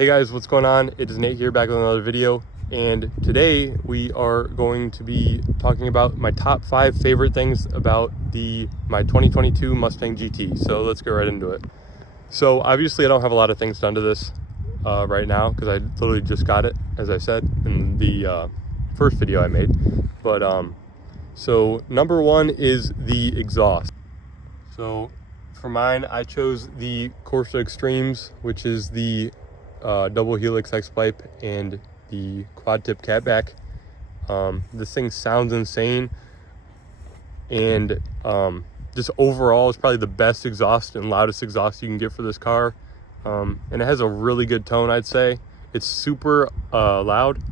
Hey guys, what's going on? It is Nate here, back with another video, and today we are going to be talking about my top 5 favorite things about my 2022 Mustang GT. So let's get right into it. So obviously I don't have a lot of things done to this right now because I literally just got it, as I said in the first video I made. But so number one is the exhaust. So for mine, I chose the Corsa Extremes, which is the double helix X pipe and the quad tip catback. This thing sounds insane, and just overall it's probably the best exhaust and loudest exhaust you can get for this car. And it has a really good tone, I'd say. It's super loud,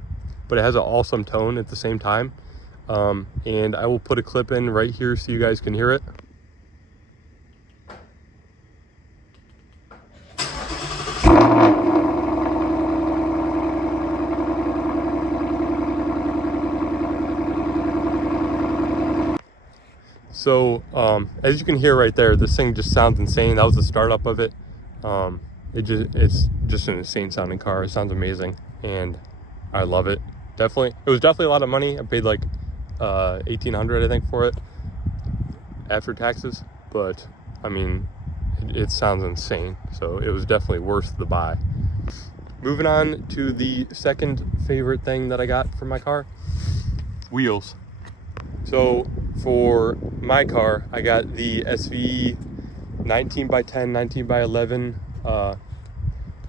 but it has an awesome tone at the same time. And I will put a clip in right here so you guys can hear it. So as you can hear right there, this thing just sounds insane. That was the startup of it. It's just an insane sounding car. It sounds amazing, and I love it. Definitely, it was definitely a lot of money. I paid like $1,800, I think, for it after taxes. But I mean, it sounds insane. So it was definitely worth the buy. Moving on to the second favorite thing that I got from my car: wheels. So for my car, I got the SV 19x10, 19x11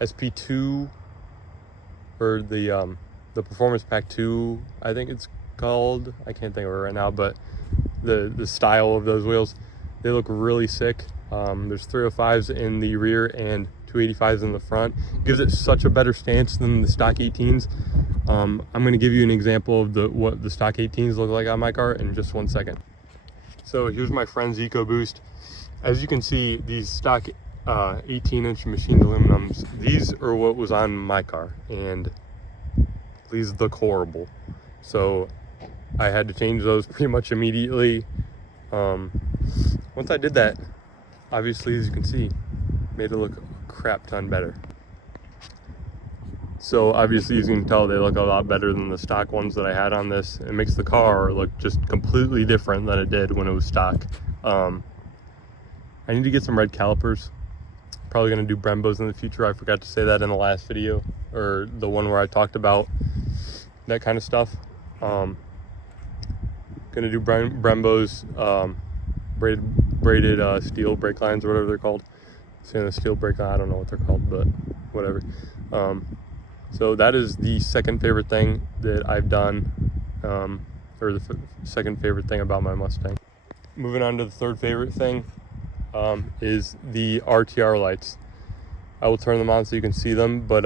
SP2, or the Performance Pack 2, I think it's called. I can't think of it right now, but the style of those wheels, they look really sick. There's 305s in the rear and 285s in the front. It gives it such a better stance than the stock 18s. I'm going to give you an example of what the stock 18s look like on my car in just 1 second. So here's my friend's EcoBoost. As you can see, these stock 18-inch machined aluminums, these are what was on my car, and these look horrible. So I had to change those pretty much immediately. Once I did that, obviously, as you can see, made it look a crap ton better. So obviously, as you can tell, they look a lot better than the stock ones that I had on this. It makes the car look just completely different than it did when it was stock. I need to get some red calipers. Probably going to do Brembos in the future. I forgot to say that in the last video, or the one where I talked about that kind of stuff. Going to do Brembos, braided steel brake lines, or whatever they're called. Saying the steel brake line, I don't know what they're called, but whatever. So that is the second favorite thing that I've done, or the second favorite thing about my Mustang. Moving on to the third favorite thing, is the RTR lights. I will turn them on so you can see them, but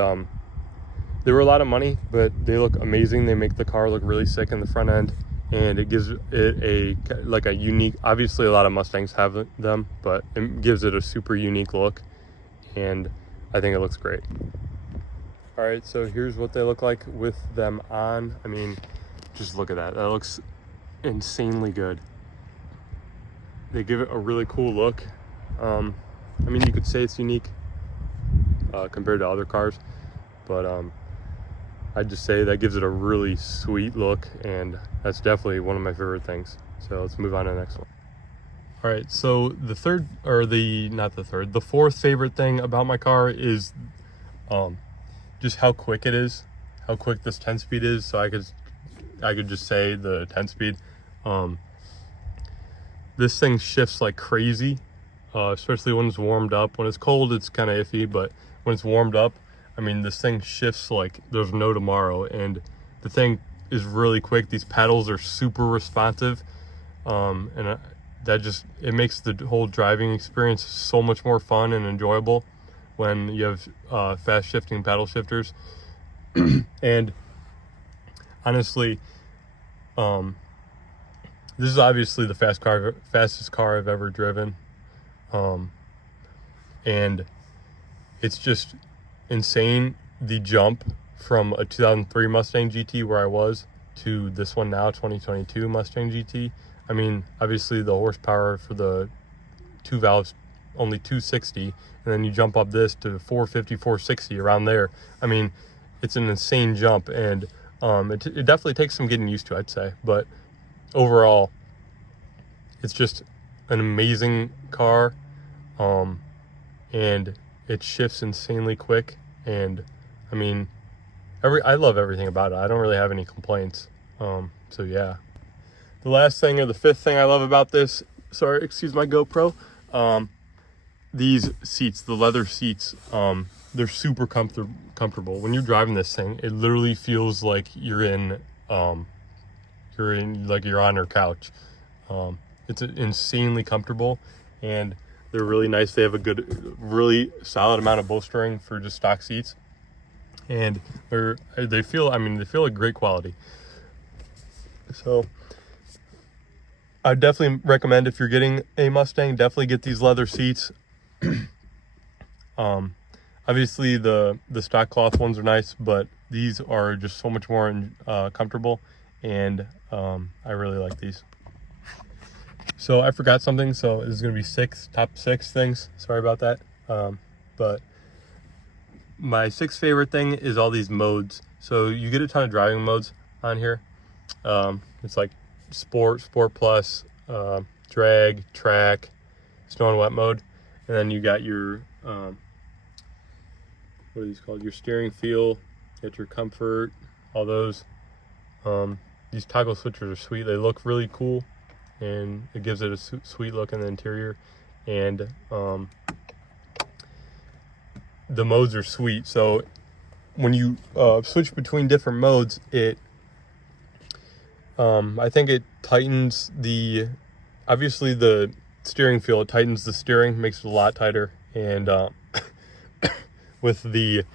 they were a lot of money, but they look amazing. They make the car look really sick in the front end, and it gives it a unique, obviously a lot of Mustangs have them, but it gives it a super unique look, and I think it looks great. All right, so here's what they look like with them on. I mean, just look at that. That looks insanely good. They give it a really cool look. I mean, you could say it's unique compared to other cars, but I'd just say that gives it a really sweet look, and that's definitely one of my favorite things. So let's move on to the next one. All right, so the fourth favorite thing about my car is just how quick it is, how quick this 10-speed is. So I could just say the 10-speed. This thing shifts like crazy, especially when it's warmed up. When it's cold, it's kind of iffy, but when it's warmed up, I mean, this thing shifts like there's no tomorrow, and the thing is really quick. These pedals are super responsive, and it makes the whole driving experience so much more fun and enjoyable when you have fast shifting paddle shifters. And honestly, this is obviously the fastest car I've ever driven, and it's just insane, the jump from a 2003 Mustang GT where I was to this one now, 2022 Mustang GT. I mean, obviously the horsepower for the 2 valves only 260, and then you jump up this to 450, 460, around there. I mean, it's an insane jump, and it definitely takes some getting used to, I'd say. But overall, it's just an amazing car, and it shifts insanely quick. And I mean, I love everything about it. I don't really have any complaints. So yeah. The last thing, or the fifth thing I love about this, sorry, excuse my GoPro, these seats, the leather seats, they're super comfortable. When you're driving this thing, it literally feels like you're on your couch. It's insanely comfortable, and they're really nice. They have a good, really solid amount of bolstering for just stock seats, and they feel like great quality. So I definitely recommend, if you're getting a Mustang, definitely get these leather seats. Obviously the stock cloth ones are nice, but these are just so much more comfortable, and I really like these. So I forgot something, so this is going to be top six things. Sorry about that. But my sixth favorite thing is all these modes. So you get a ton of driving modes on here. It's like sport plus, drag, track, snow and wet mode. And then you got your, what are these called? Your steering feel, you got your comfort, all those. These toggle switchers are sweet. They look really cool, and it gives it a sweet look in the interior. And the modes are sweet. So when you switch between different modes, I think it tightens obviously the steering feel. It tightens the steering, makes it a lot tighter. And with the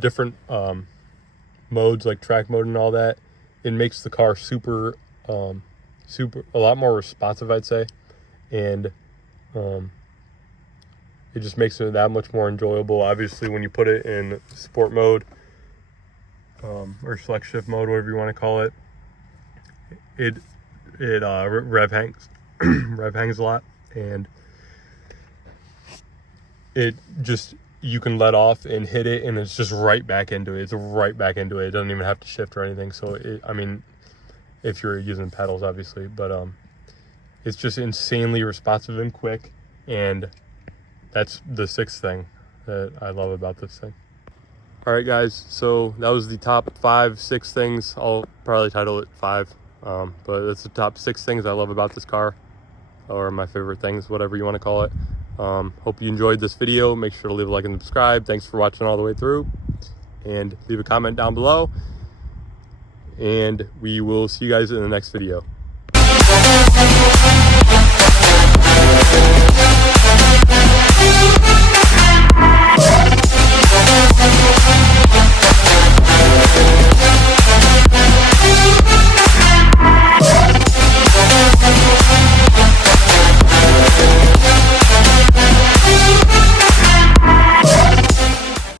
different modes, like track mode and all that, it makes the car a lot more responsive, I'd say. And it just makes it that much more enjoyable. Obviously, when you put it in sport mode, or select shift mode, whatever you want to call it, it rev hangs a lot, and you can let off and hit it, and it's just right back into it. It's right back into it. It doesn't even have to shift or anything. So if you're using pedals, obviously, but it's just insanely responsive and quick, and that's the sixth thing that I love about this thing. All right, guys, so that was the top 6 things. I'll probably title it 5, but it's the top 6 things I love about this car, or my favorite things, whatever you want to call it. Hope you enjoyed this video. Make sure to leave a like and subscribe. Thanks for watching all the way through, and leave a comment down below, and we will see you guys in the next video.